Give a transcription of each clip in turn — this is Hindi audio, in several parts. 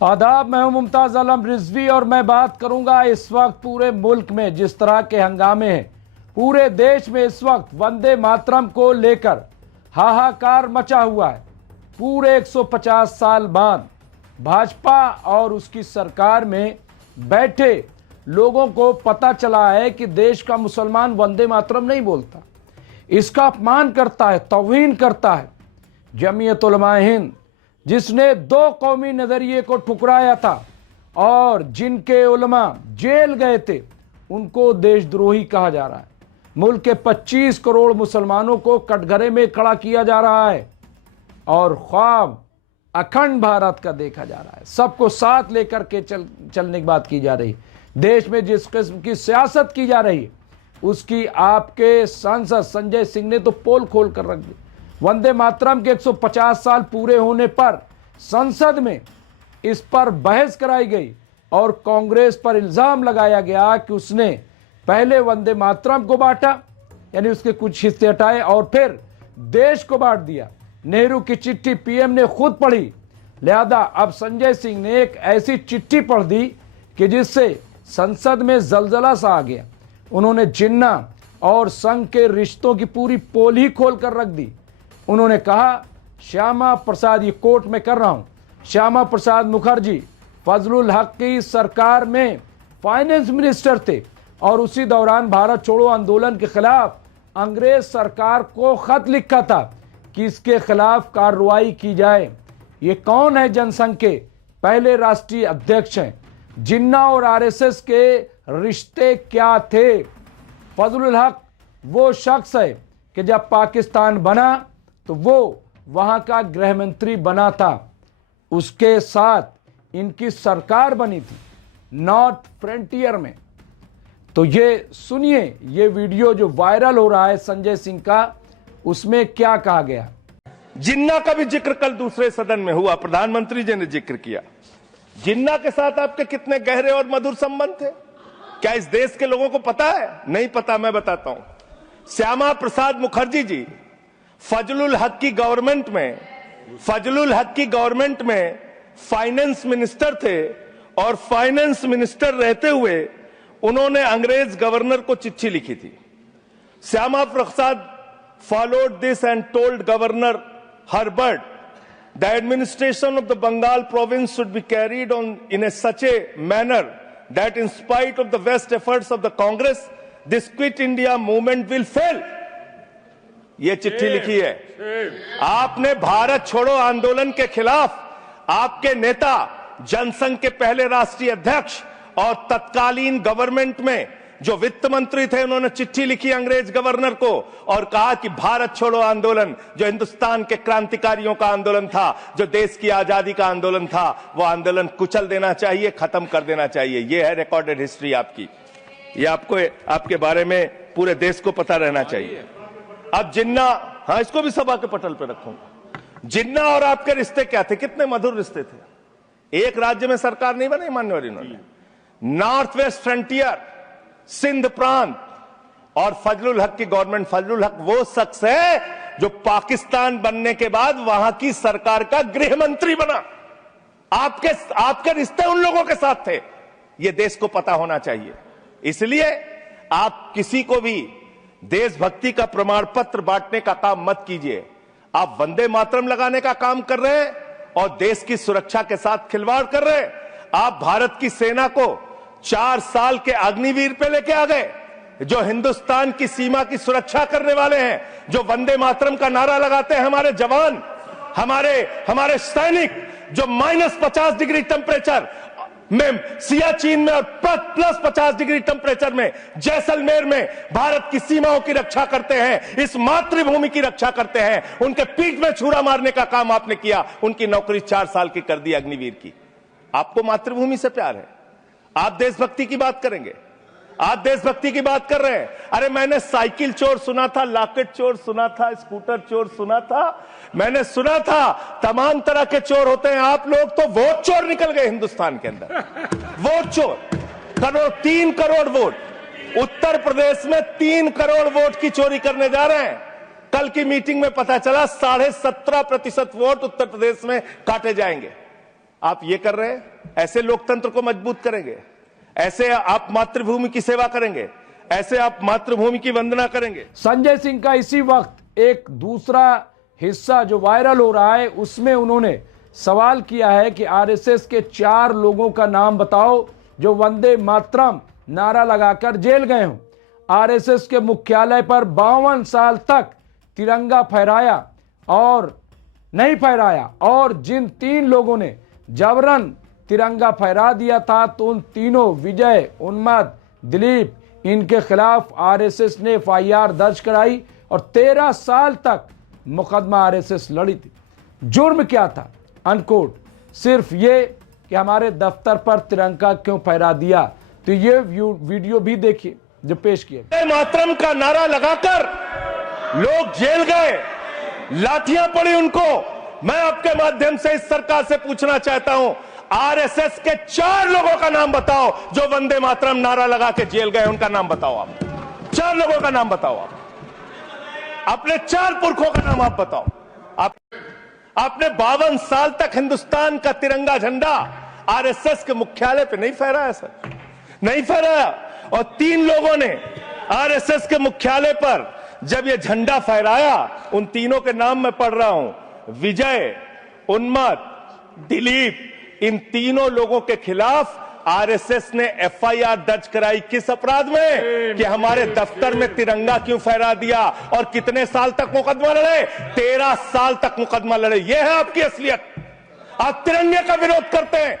आदाब, मैं हूं मुमताज आलम रिजवी और मैं बात करूंगा इस वक्त पूरे मुल्क में जिस तरह के हंगामे हैं। पूरे देश में इस वक्त वंदे मातरम को लेकर हाहाकार मचा हुआ है। पूरे 150 साल बाद भाजपा और उसकी सरकार में बैठे लोगों को पता चला है कि देश का मुसलमान वंदे मातरम नहीं बोलता, इसका अपमान करता है, तौहीन करता है। जमीयत उलमाए हिंद जिसने दो कौमी नजरिए को ठुकराया था और जिनके उलमा जेल गए थे, उनको देशद्रोही कहा जा रहा है। मुल्क के 25 करोड़ मुसलमानों को कटघरे में खड़ा किया जा रहा है और ख्वाब अखंड भारत का देखा जा रहा है। सबको साथ लेकर के चलने की बात की जा रही है। देश में जिस किस्म की सियासत की जा रही है उसकी आपके सांसद संजय सिंह ने तो पोल खोल कर रख दी। वंदे मातरम के 150 साल पूरे होने पर संसद में इस पर बहस कराई गई और कांग्रेस पर इल्जाम लगाया गया कि उसने पहले वंदे मातरम को बांटा, यानी उसके कुछ हिस्से हटाए और फिर देश को बांट दिया। नेहरू की चिट्ठी पीएम ने खुद पढ़ी, लिहाजा अब संजय सिंह ने एक ऐसी चिट्ठी पढ़ दी कि जिससे संसद में जलजला सा आ गया। उन्होंने जिन्ना और संघ के रिश्तों की पूरी पोल ही खोल कर रख दी। उन्होंने कहा, श्यामा प्रसाद, ये कोर्ट में कर रहा हूं, श्यामा प्रसाद मुखर्जी फजलुल हक की सरकार में फाइनेंस मिनिस्टर थे और उसी दौरान भारत छोड़ो आंदोलन के खिलाफ अंग्रेज सरकार को खत लिखा था कि इसके खिलाफ कार्रवाई की जाए। ये कौन है? जनसंघ के पहले राष्ट्रीय अध्यक्ष हैं। जिन्ना और आरएसएस के रिश्ते क्या थे? फजलुल हक वो शख्स है कि जब पाकिस्तान बना तो वो वहां का गृह मंत्री बना था, उसके साथ इनकी सरकार बनी थी नॉर्थ फ्रंटियर में। तो ये सुनिए, ये वीडियो जो वायरल हो रहा है संजय सिंह का, उसमें क्या कहा गया। जिन्ना का भी जिक्र कल दूसरे सदन में हुआ, प्रधानमंत्री जी ने जिक्र किया। जिन्ना के साथ आपके कितने गहरे और मधुर संबंध थे, क्या इस देश के लोगों को पता है? नहीं पता, मैं बताता हूं। श्यामा प्रसाद मुखर्जी जी फजलुल हक की गवर्नमेंट में फाइनेंस मिनिस्टर थे और फाइनेंस मिनिस्टर रहते हुए उन्होंने अंग्रेज गवर्नर को चिट्ठी लिखी थी। Shyama Prasad followed this and told governor Herbert the administration of the Bengal province should be carried on in a such a manner that in spite of the best efforts of the Congress, this quit India movement will fail. ये चिट्ठी लिखी है। आपने भारत छोड़ो आंदोलन के खिलाफ आपके नेता, जनसंघ के पहले राष्ट्रीय अध्यक्ष और तत्कालीन गवर्नमेंट में जो वित्त मंत्री थे, उन्होंने चिट्ठी लिखी अंग्रेज गवर्नर को और कहा कि भारत छोड़ो आंदोलन, जो हिंदुस्तान के क्रांतिकारियों का आंदोलन था, जो देश की आजादी का आंदोलन था, वो आंदोलन कुचल देना चाहिए, खत्म कर देना चाहिए। ये है रिकॉर्डेड हिस्ट्री आपकी। ये आपको आपके बारे में पूरे देश को पता रहना चाहिए। अब जिन्ना, हाँ, इसको भी सभा के पटल पर रखूंगा। जिन्ना और आपके रिश्ते क्या थे? कितने मधुर रिश्ते थे। एक राज्य में सरकार नहीं बनाई मान्यवर इन्होंने, नॉर्थ वेस्ट फ्रंटियर, सिंध प्रांत और फजलुल हक की गवर्नमेंट। फजलुल हक वो शख्स है जो पाकिस्तान बनने के बाद वहां की सरकार का गृह मंत्री बना। आपके रिश्ते उन लोगों के साथ थे, ये देश को पता होना चाहिए। इसलिए आप किसी को भी देशभक्ति का प्रमाण पत्र बांटने का काम मत कीजिए। आप वंदे मातरम लगाने का काम कर रहे हैं और देश की सुरक्षा के साथ खिलवाड़ कर रहे हैं। आप भारत की सेना को 4 साल के अग्निवीर पे लेके आ गए, जो हिंदुस्तान की सीमा की सुरक्षा करने वाले हैं, जो वंदे मातरम का नारा लगाते हैं हमारे जवान, हमारे सैनिक, जो -50 डिग्री टेम्परेचर में सियाचिन में और +50 डिग्री टेम्परेचर में जैसलमेर में भारत की सीमाओं की रक्षा करते हैं, इस मातृभूमि की रक्षा करते हैं। उनके पीठ में छुरा मारने का काम आपने किया, उनकी नौकरी 4 साल की कर दी अग्निवीर की। आपको मातृभूमि से प्यार है, आप देशभक्ति की बात करेंगे, आप देशभक्ति की बात कर रहे हैं। अरे मैंने साइकिल चोर सुना था, लॉकेट चोर सुना था, स्कूटर चोर सुना था, मैंने सुना था तमाम तरह के चोर होते हैं। आप लोग तो वोट चोर निकल गए हिंदुस्तान के अंदर। वोट चोर, 3 करोड़ वोट उत्तर प्रदेश में 3 करोड़ वोट की चोरी करने जा रहे हैं। कल की मीटिंग में पता चला 17.5% वोट उत्तर प्रदेश में काटे जाएंगे। आप ये कर रहे हैं, ऐसे लोकतंत्र को मजबूत करेंगे? ऐसे आप मातृभूमि की सेवा करेंगे? ऐसे आप मातृभूमि की वंदना करेंगे? संजय सिंह का इसी वक्त एक दूसरा हिस्सा जो वायरल हो रहा है, उसमें उन्होंने सवाल किया है कि आरएसएस के 4 लोगों का नाम बताओ जो वंदे मातरम नारा लगाकर जेल गए हों। आरएसएस के मुख्यालय पर 52 साल तक तिरंगा फहराया और नहीं फहराया, और जिन 3 लोगों ने जबरन तिरंगा फहरा दिया था, तो उन तीनों विजय, उन्मद, दिलीप, इनके खिलाफ आरएसएस ने एफआईआर दर्ज कराई और 13 साल तक मुकदमा आरएसएस लड़ी थी। जुर्म क्या था? अनकोट सिर्फ ये कि हमारे दफ्तर पर तिरंगा क्यों फहरा दिया। तो ये वीडियो भी देखिए जो पेश किया। वंदे मातरम का नारा लगाकर लोग जेल गए, लाठियां पड़ी उनको। मैं आपके माध्यम से इस सरकार से पूछना चाहता हूं, आरएसएस के 4 लोगों का नाम बताओ जो वंदे मातरम नारा लगा के जेल गए, उनका नाम बताओ। आप 4 लोगों का नाम बताओ। आप अपने 4 पुरखों का नाम आप बताओ। आपने 52 साल तक हिंदुस्तान का तिरंगा झंडा आरएसएस के मुख्यालय पे नहीं फहराया सर, नहीं फहराया। और 3 लोगों ने आरएसएस के मुख्यालय पर जब ये झंडा फहराया, उन तीनों के नाम मैं पढ़ रहा हूं, विजय, उन्मद, दिलीप, इन तीनों लोगों के खिलाफ आरएसएस ने एफआईआर दर्ज कराई। किस अपराध में? कि हमारे दफ्तर में तिरंगा क्यों फहरा दिया। और कितने साल तक मुकदमा लड़े? 13 साल तक मुकदमा लड़े। यह है आपकी असलियत। आप तिरंगे का विरोध करते हैं।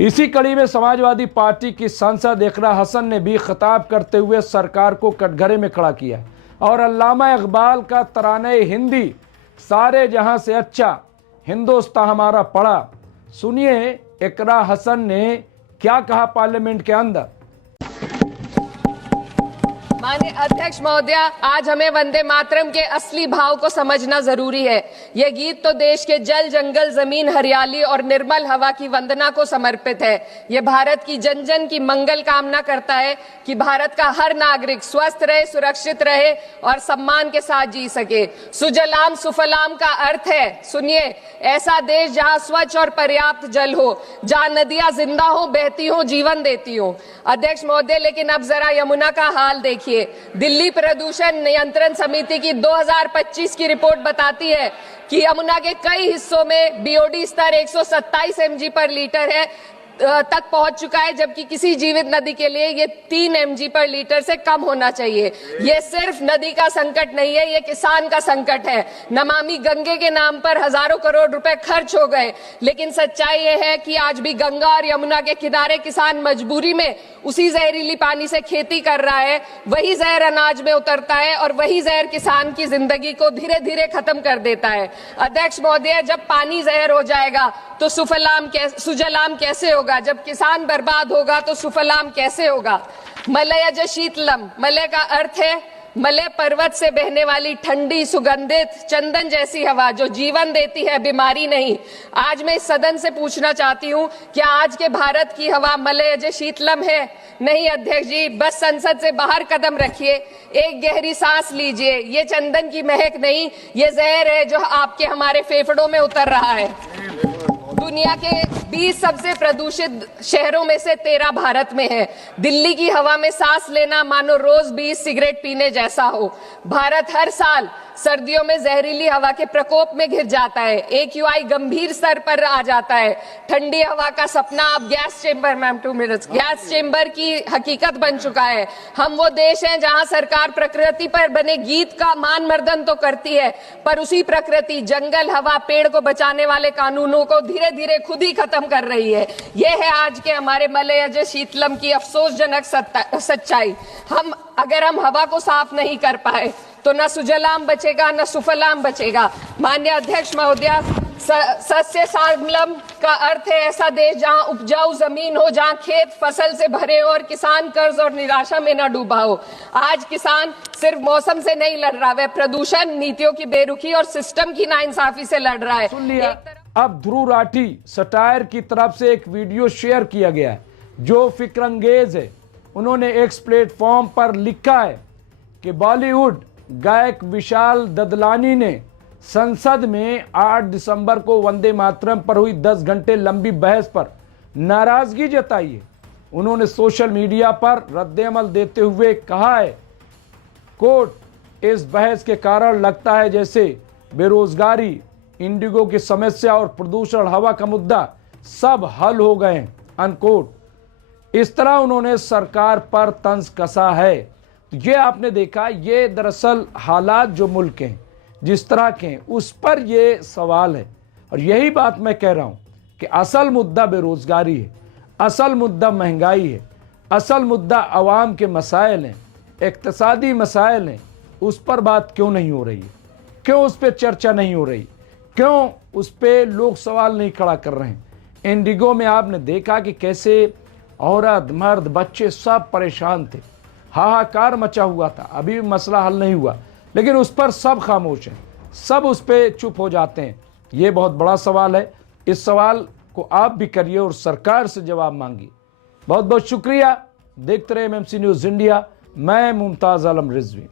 इसी कड़ी में समाजवादी पार्टी की सांसद इकरा हसन ने भी खिताब करते हुए सरकार को कटघरे में खड़ा किया और अल्लामा इकबाल का तराने हिंदी सारे जहां से अच्छा हिंदुस्तान हमारा पढ़ा। सुनिए इकरा हसन ने क्या कहा पार्लियामेंट के अंदर। माननीय अध्यक्ष महोदय, आज हमें वंदे मातरम के असली भाव को समझना जरूरी है। यह गीत तो देश के जल, जंगल, जमीन, हरियाली और निर्मल हवा की वंदना को समर्पित है। यह भारत की जन जन की मंगल कामना करता है कि भारत का हर नागरिक स्वस्थ रहे, सुरक्षित रहे और सम्मान के साथ जी सके। सुजलाम सुफलाम का अर्थ है, सुनिए, ऐसा देश जहां स्वच्छ और पर्याप्त जल हो, जहां नदियां जिंदा हो, बहती हो, जीवन देती हो। अध्यक्ष महोदय, लेकिन अब जरा यमुना का हाल देखिए। दिल्ली प्रदूषण नियंत्रण समिति की 2025 की रिपोर्ट बताती है कि यमुना के कई हिस्सों में बीओडी स्तर 127 mg पर लीटर है तक पहुंच चुका है, जबकि किसी जीवित नदी के लिए ये 3 mg पर लीटर से कम होना चाहिए। ये सिर्फ नदी का संकट नहीं है, ये किसान का संकट है। नमामि गंगे के नाम पर हजारों करोड़ रुपए खर्च हो गए, लेकिन सच्चाई ये है कि आज भी गंगा और यमुना के किनारे किसान मजबूरी में उसी जहरीली पानी से खेती कर रहा है। वही जहर अनाज में उतरता है और वही जहर किसान की जिंदगी को धीरे धीरे खत्म कर देता है। अध्यक्ष महोदय, जब पानी जहर हो जाएगा तो सुजलाम कैसे होगा? जब किसान बर्बाद होगा तो सुफलाम कैसे होगा? मलयज शीतलम, मलय का अर्थ है मलय पर्वत से बहने वाली ठंडी, सुगंधित, चंदन जैसी हवा जो जीवन देती है, बीमारी नहीं। आज मैं इस सदन से पूछना चाहती हूँ, क्या आज के भारत की हवा मलयज शीतलम है? नहीं अध्यक्ष जी, बस संसद से बाहर कदम रखिए, एक गहरी सांस लीजिए। ये चंदन की महक नहीं, ये जहर है जो आपके हमारे फेफड़ों में उतर रहा है। दुनिया के 20 सबसे प्रदूषित शहरों में से 13 भारत में है। दिल्ली की हवा में सांस लेना मानो रोज 20 सिगरेट पीने जैसा हो। भारत हर साल सर्दियों में जहरीली हवा के प्रकोप में घिर जाता है। AQI गंभीर स्तर पर आ जाता है। ठंडी हवा का सपना अब gas chamber, ma'am 2 minutes, gas chamber की हकीकत बन चुका है। हम वो देश हैं जहां सरकार प्रकृति पर बने गीत का मान मर्दन तो करती है, पर उसी प्रकृति, जंगल, हवा, पेड़ को बचाने वाले कानूनों को धीरे धीरे खुद ही खत्म कर रही है। यह है आज के हमारे मलयज शीतलम की अफसोसजनक सच्चाई। अगर हम हवा को साफ नहीं कर पाए तो न सुजलाम बचेगा, न सुफलाम बचेगा। माननीय अध्यक्ष महोदय, सस्य श्यामलम का अर्थ है ऐसा देश जहां उपजाऊ जमीन हो, जहां खेत फसल से भरे हो और किसान कर्ज और निराशा में न डूबा हो। आज किसान सिर्फ मौसम से नहीं लड़ रहा, वह प्रदूषण, नीतियों की बेरुखी और सिस्टम की नाइंसाफी से लड़ रहा है। सुन लिया। अब ध्रुव राठी सटायर की तरफ से एक वीडियो शेयर किया गया है जो फिक्रंगेज है। उन्होंने एक्स प्लेटफॉर्म पर लिखा है कि बॉलीवुड गायक विशाल ददलानी ने संसद में 8 दिसंबर को वंदे मातरम पर हुई 10 घंटे लंबी बहस पर नाराजगी जताई है। उन्होंने सोशल मीडिया पर रद्देअमल देते हुए कहा है, कोर्ट, इस बहस के कारण लगता है जैसे बेरोजगारी, इंडिगो की समस्या और प्रदूषण हवा का मुद्दा सब हल हो गए हैं, अनकोट। इस तरह उन्होंने सरकार पर तंज कसा है। तो ये आपने देखा, ये दरअसल हालात जो मुल्क के हैं, जिस तरह के हैं, उस पर ये सवाल है। और यही बात मैं कह रहा हूं कि असल मुद्दा बेरोजगारी है, असल मुद्दा महंगाई है, असल मुद्दा अवाम के मसाइल हैं, इक्तिसादी मसाइल हैं। उस पर बात क्यों नहीं हो रही है? क्यों उस पर चर्चा नहीं हो रही? क्यों उस पर लोग सवाल नहीं खड़ा कर रहे हैं? इंडिगो में आपने देखा कि कैसे औरत, मर्द, बच्चे सब परेशान थे, हाहाकार मचा हुआ था। अभी भी मसला हल नहीं हुआ, लेकिन उस पर सब खामोश हैं, सब उस पर चुप हो जाते हैं। ये बहुत बड़ा सवाल है। इस सवाल को आप भी करिए और सरकार से जवाब मांगिए। बहुत बहुत शुक्रिया। देखते रहे एमएमसी न्यूज़ इंडिया। मैं मुमताज़ आलम रिजवी।